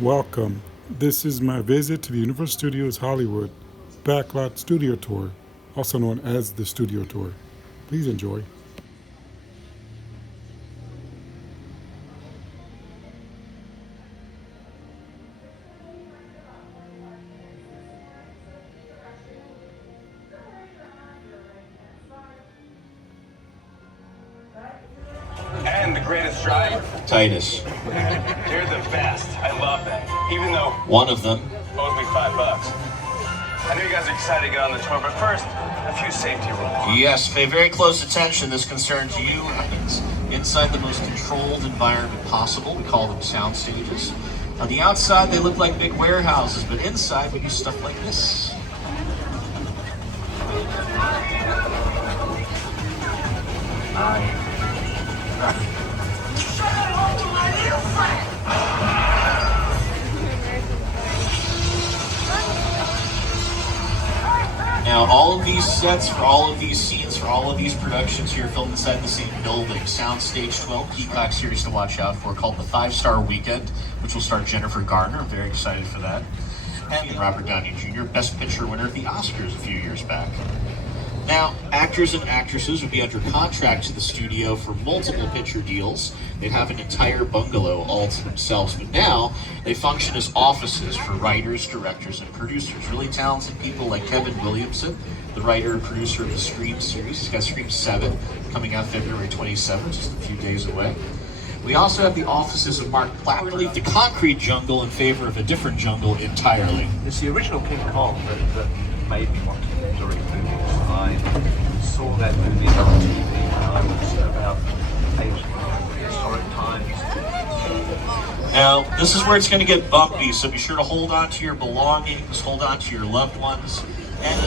Welcome. This is my visit to the Universal Studios Hollywood Backlot Studio Tour, also known as the Studio Tour. Please enjoy. And the greatest driver. Titus. You're the best. I love that. Even though One of them. owes me $5. I know you guys are excited to get on the tour, but first, a few safety rules. Yes, pay very close attention. This concerns you. Happens inside the most controlled environment possible. We call them sound stages. On the outside, they look like big warehouses, but inside, we do stuff like this. Now, all of these sets for all of these scenes, for all of these productions here filmed inside the same building. Soundstage 12, Peacock series to watch out for, called the 5-Star Weekend, which will star Jennifer Garner. I'm very excited for that. And Robert Downey Jr., Best Picture winner at the Oscars a few years back. Now, actors and actresses would be under contract to the studio for multiple picture deals. They'd have an entire bungalow all to themselves, but now they function as offices for writers, directors, and producers. Really talented people like Kevin Williamson, the writer and producer of the Scream series. He's got Scream 7 coming out February 27th, just a few days away. We also have the offices of Mark Platt, leave the concrete jungle in favor of a different jungle entirely. It's the original King Kong that made me want to direct movies. I saw that movie on TV when I was about 8, historic times. Now, this is where it's going to get bumpy, so be sure to hold on to your belongings, hold on to your loved ones, and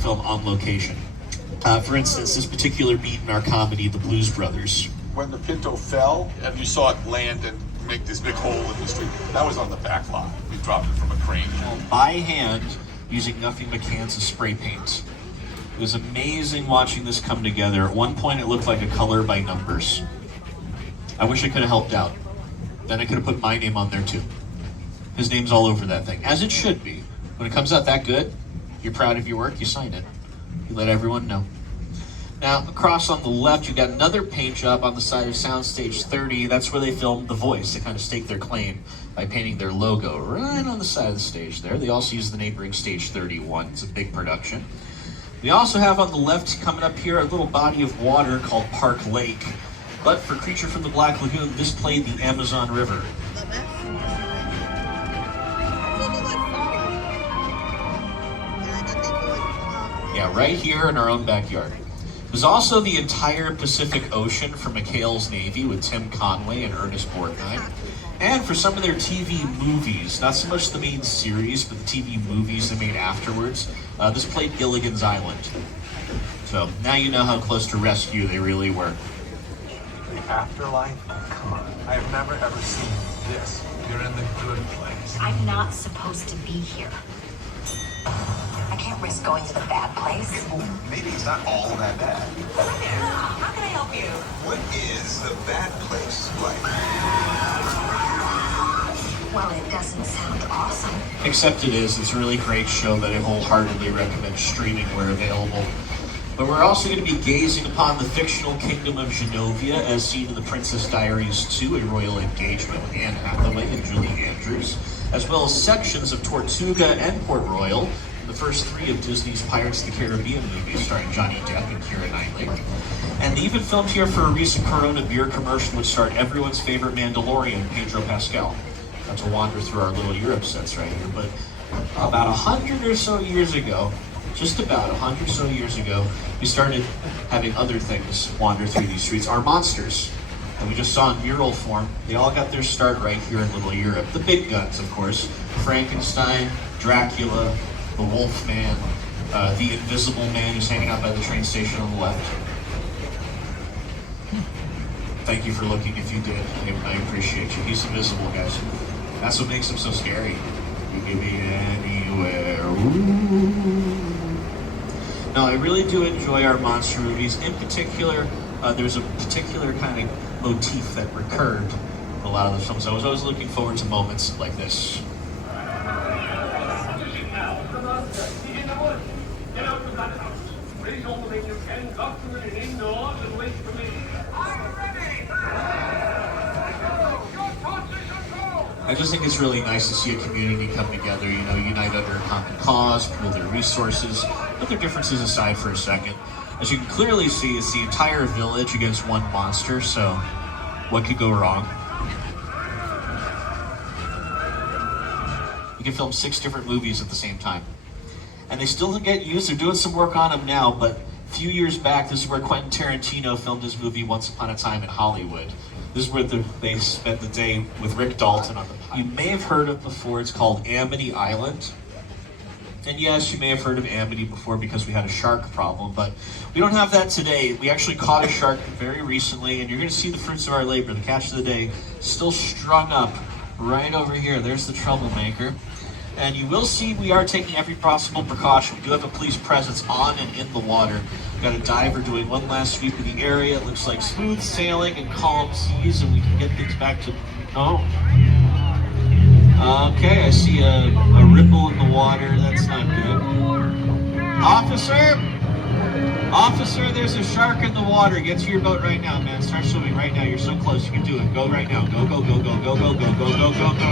film on location. For instance, this particular beat in our comedy, The Blues Brothers. When the Pinto fell and you saw it land and make this big hole in the street, that was on the back lot. We dropped it from a crane. By hand, using nothing but cans of spray paint. It was amazing watching this come together. At one point, it looked like a color by numbers. I wish I could have helped out. Then I could have put my name on there too. His name's all over that thing, as it should be. When it comes out that good, you're proud of your work, you sign it. You let everyone know. Now, across on the left, you've got another paint job on the side of Soundstage 30. That's where they filmed The Voice. They kind of stake their claim by painting their logo right on the side of the stage there. They also use the neighboring Stage 31. It's a big production. We also have on the left, coming up here, a little body of water called Park Lake. But for Creature from the Black Lagoon, this played the Amazon River. Yeah, right here in our own backyard. There's also the entire Pacific Ocean for McHale's Navy with Tim Conway and Ernest Borgnine. And for some of their TV movies, not so much the main series, but the TV movies they made afterwards, this played Gilligan's Island. So now you know how close to rescue they really were. The afterlife? Come on. I have never ever seen this. You're in the good place. I'm not supposed to be here. I can't risk going to the bad place. Well, maybe it's not all that bad. Hi there. How can I help you? What is the bad place like? Well, it doesn't sound awesome. Except it is. It's a really great show that I wholeheartedly recommend streaming where available. But we're also going to be gazing upon the fictional kingdom of Genovia as seen in The Princess Diaries 2, a royal engagement with Anne Hathaway and Julie Andrews, as well as sections of Tortuga and Port Royal, the first 3 of Disney's Pirates of the Caribbean movies starring Johnny Depp and Keira Knightley. And they even filmed here for a recent Corona beer commercial which starred everyone's favorite Mandalorian, Pedro Pascal. Not to wander through our little Europe sets right here, but about 100 or so years ago, just about 100 or so years ago, we started having other things wander through these streets. Our monsters that we just saw in mural form, they all got their start right here in Little Europe. The big guns, of course. Frankenstein, Dracula, the Wolfman, the Invisible Man who's hanging out by the train station on the left. Thank you for looking if you did. I appreciate you. He's invisible, guys. That's what makes him so scary. You can be anywhere. Ooh. Now, I really do enjoy our monster movies. In particular, there's a particular kind of motif that recurred in a lot of the films. I was always looking forward to moments like this. I just think it's really nice to see a community come together, you know, unite under a common cause, pool their resources, put their differences aside for a second. As you can clearly see, it's the entire village against one monster, so what could go wrong? You can film 6 different movies at the same time. And they still get used, they're doing some work on them now, but a few years back, this is where Quentin Tarantino filmed his movie Once Upon a Time in Hollywood. This is where they spent the day with Rick Dalton on the pilot. You may have heard of before, it's called Amity Island. And yes, you may have heard of Amity before because we had a shark problem, but we don't have that today. We actually caught a shark very recently, and you're gonna see the fruits of our labor. The catch of the day, still strung up right over here. There's the troublemaker. And you will see we are taking every possible precaution. We do have a police presence on and in the water. We've got a diver doing one last sweep of the area. It looks like smooth sailing and calm seas, and we can get things back to... Oh. Okay, I see a ripple in the water. That's not good. Officer! Officer, there's a shark in the water. Get to your boat right now, man. Start swimming right now. You're so close. You can do it. Go right now. Go, go, go, go, go, go, go, go, go, go, go.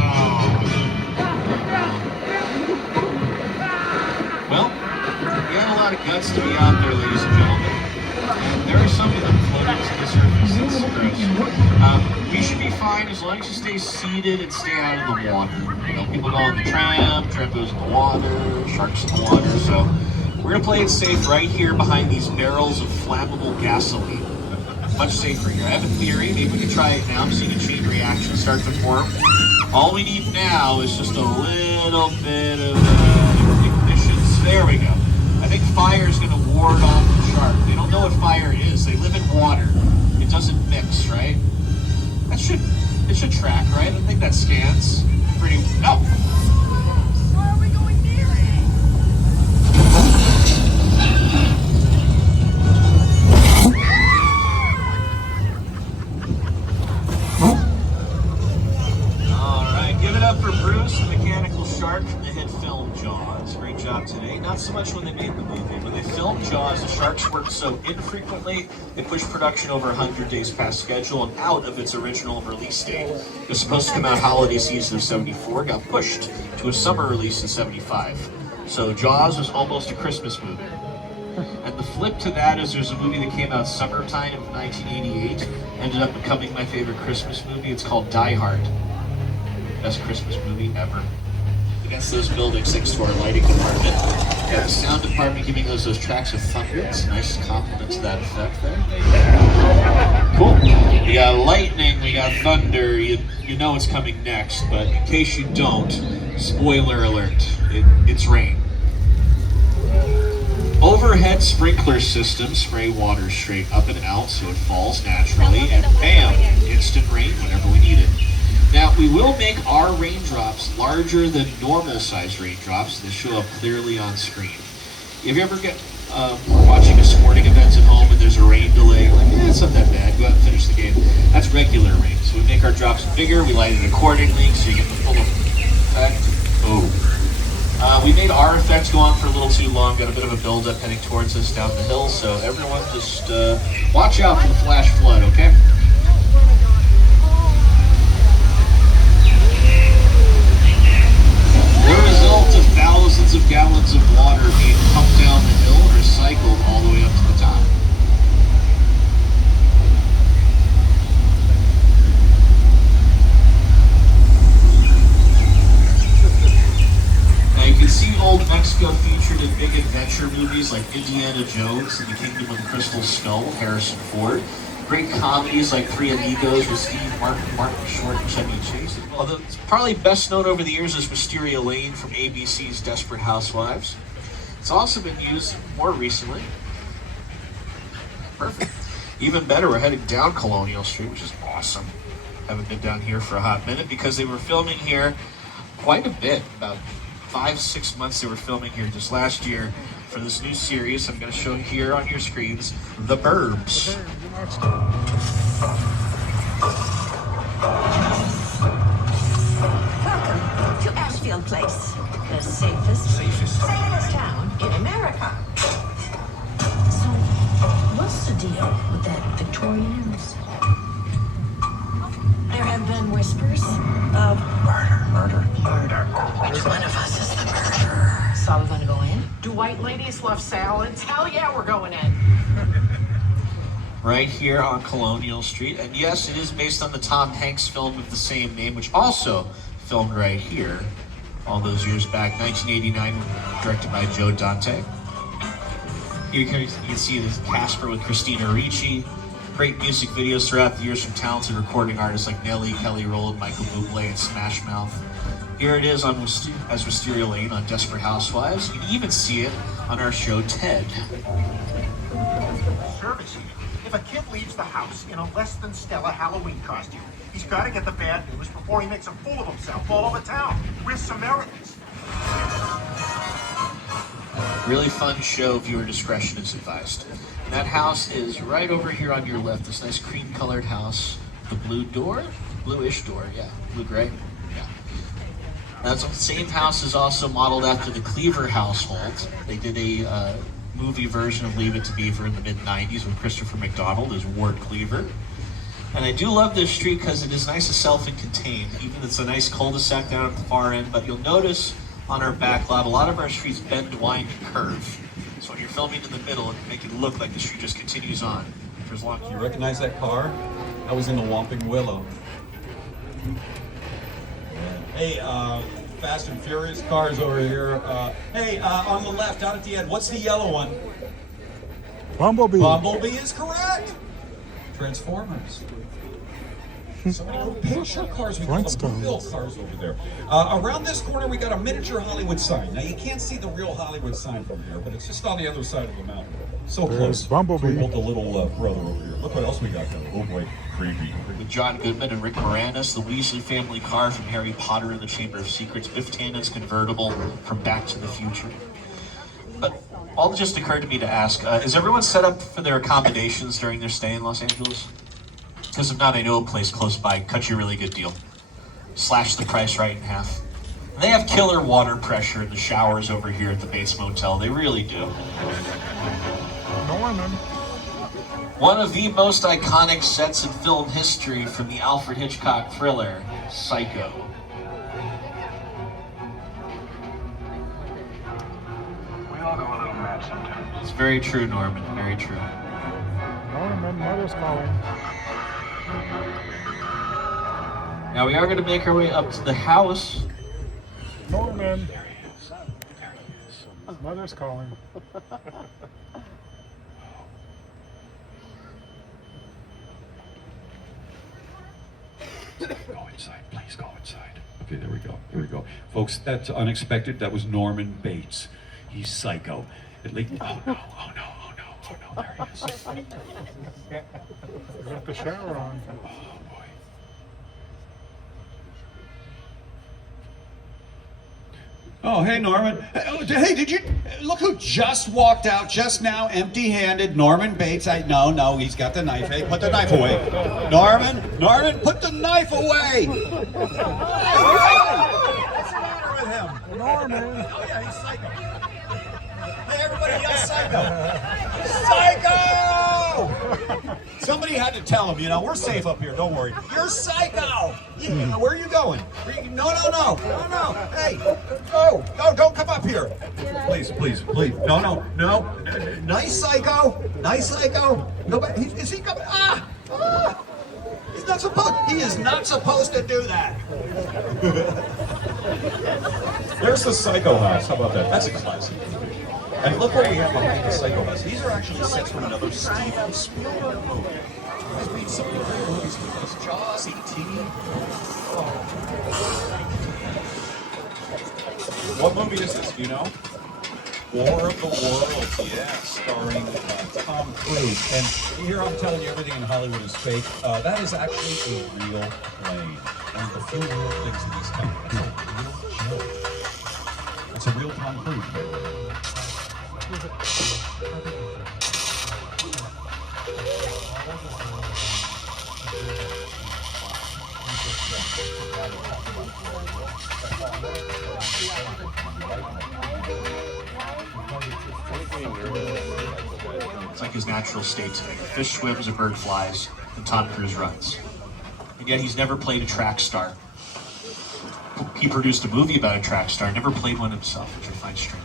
Well, we had a lot of guts to be out there, ladies and gentlemen. And there are some of them floating to the surface. That's gross. We should be fine as long as you stay seated and stay out of the water. You know, people go on the tram goes in the water, sharks in the water, so we're gonna play it safe right here behind these barrels of flammable gasoline. Much safer here. I have a theory, maybe we can try it now. I'm seeing a chain reaction start to form. All we need now is just a little bit of ignition. There we go. I think fire is going to ward off the shark. They don't know what fire is. They live in water. It doesn't mix, right? It should track, right? I think that scans pretty... No! Why are we going near it? Alright, give it up for Bruce, the mechanical shark from the hit film Jaws. Great job today. Not so much when they made the movie. When they filmed Jaws, the sharks worked so infrequently, they pushed production over 100 days past schedule and out of its original release date. It was supposed to come out holiday season of 74, got pushed to a summer release in 75. So Jaws was almost a Christmas movie. And the flip to that is there's a movie that came out summertime of 1988, ended up becoming my favorite Christmas movie. It's called Die Hard. Best Christmas movie ever. Against those buildings thanks to our lighting department. Got the sound department giving us those tracks of thunder. It's a nice compliment to that effect there. Cool. We got lightning, we got thunder. You know it's coming next, but in case you don't, spoiler alert, it's rain. Overhead sprinkler system spray water straight up and out so it falls naturally, and bam, instant rain whenever we need it. Now, we will make our raindrops larger than normal size raindrops that show up clearly on screen. If you ever get watching a sporting event at home and there's a rain delay, you're like, it's not that bad, go out and finish the game. That's regular rain. So we make our drops bigger, we light it accordingly so you get the full effect. Oh. We made our effects go on for a little too long, got a bit of a build-up heading towards us down the hill, so everyone just watch out for the flash flood, okay? The result of thousands of gallons of water being pumped down the hill or recycled all the way up to the top. Now you can see Old Mexico featured in big adventure movies Indiana Jones and the Kingdom of the Crystal Skull, Harrison Ford. Great comedies like Three Amigos with Steve Martin, Martin Short, and Chevy Chase. Although it's probably best known over the years as Wisteria Lane from ABC's Desperate Housewives. It's also been used more recently. Perfect. Even better, we're heading down Colonial Street, which is awesome. Haven't been down here for a hot minute because they were filming here quite a bit. About 5-6 months they were filming here just last year for this new series. I'm going to show here on your screens, The Burbs. Welcome to Ashfield Place, the safest town in America. So, what's the deal with that Victorians? There have been whispers of murder. Which one of us is the murderer? So are we going to go in? Do white ladies love salads? Hell yeah, we're going in. Right here on Colonial Street. And yes, it is based on the Tom Hanks film of the same name, which also filmed right here all those years back, 1989, directed by Joe Dante. Here you can see this Casper with Christina Ricci. Great music videos throughout the years from talented recording artists like Nelly, Kelly Rowland, Michael Bublé, and Smash Mouth. Here it is on as Wisteria Lane on Desperate Housewives. You can even see it on our show Ted. Service here. If a kid leaves the house in a less than stellar Halloween costume, he's got to get the bad news before he makes a fool of himself all over town. We're Samaritans. Really fun show. Viewer discretion is advised. And that house is right over here on your left. This nice cream-colored house. The blue door? Bluish door, yeah. Blue-gray? Yeah. That's the same house is also modeled after the Cleaver household. They did a movie version of Leave It to Beaver in the mid-90s with Christopher McDonald as Ward Cleaver. And I do love this street because it is nice and self-contained. Even it's a nice cul-de-sac down at the far end, but you'll notice on our back lot, a lot of our streets bend, wind, and curve. So when you're filming in the middle, it can make it look like the street just continues on for as long as you recognize that car? That was in the Whomping Willow. Hey, Fast and Furious cars over here. Hey, on the left, out at the end, what's the yellow one? Bumblebee. Bumblebee is correct. Transformers. So many little picture cars. We got some real cars over there. Around this corner, we got a miniature Hollywood sign. Now, you can't see the real Hollywood sign from here, but it's just on the other side of the mountain. So close. Bumblebee. We built a little brother over here. Look what else we got there. Oh boy, creepy. With John Goodman and Rick Moranis, the Weasley family car from Harry Potter and the Chamber of Secrets, Biff Tannen's convertible from Back to the Future. But all just occurred to me to ask, is everyone set up for their accommodations during their stay in Los Angeles? Because if not, I know a place close by, cut you a really good deal. Slash the price right in half. And they have killer water pressure in the showers over here at the Bates Motel. They really do. Norman. One of the most iconic sets in film history from the Alfred Hitchcock thriller, Psycho. We all go a little mad sometimes. It's very true, Norman, very true. Norman, mother's calling. Now we are going to make our way up to the house. Norman. Mother's calling. Go inside, please go inside. Okay, there we go. Here we go. Folks, that's unexpected. That was Norman Bates. He's Psycho. At least, oh no, there he is. Got the shower on. Oh boy. Oh, hey, Norman. Hey, did you look who just walked out just now, empty-handed? Norman Bates. No, he's got the knife. Hey, put the knife away. Norman, put the knife away. What's the matter with him? Norman. Oh yeah, he's Psycho. Hey, everybody yell Psycho. Psycho! Somebody had to tell him, we're safe up here, don't worry. You're Psycho! Where are you going? No. Hey, go, don't come up here. Please. No. Nice Psycho. Nobody, is he coming? He is not supposed to do that. There's the Psycho house, how about that? That's a classic. And look what we have behind the Psycho Bus. These are actually sets from another Steven Spielberg movie. He's made some great movies with us. Jaws, E.T. What movie is this? Do you know? War of the Worlds, yeah, starring Tom Cruise. And here I'm telling you, everything in Hollywood is fake. That is actually a real plane. And the few real things in this town. It's a real joke. It's a real Tom Cruise, baby. It's like his natural state today. A fish swims, a bird flies, and Tom Cruise runs. And yet he's never played a track star. He produced a movie about a track star, never played one himself, which I find strange.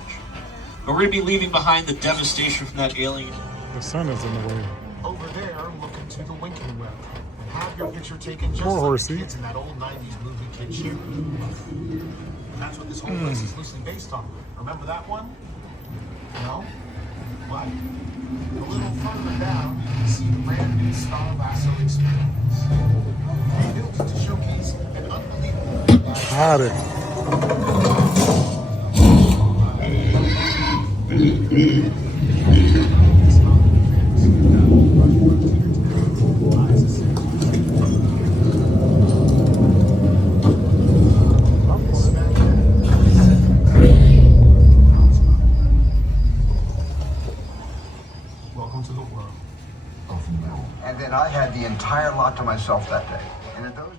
But we're going to be leaving behind the devastation from that alien. The sun is in the way. Over there, look into the winking web. And have your picture taken just Poor like horsey. the kids in that old 90s movie Kid Shoot. And that's what this whole place is loosely based on. Remember that one? No? What? A little further down, you can see the brand new Star Lasso experience. Built to showcase an unbelievable... Got it. Welcome to the world of metal. And then I had the entire lot to myself that day. And at those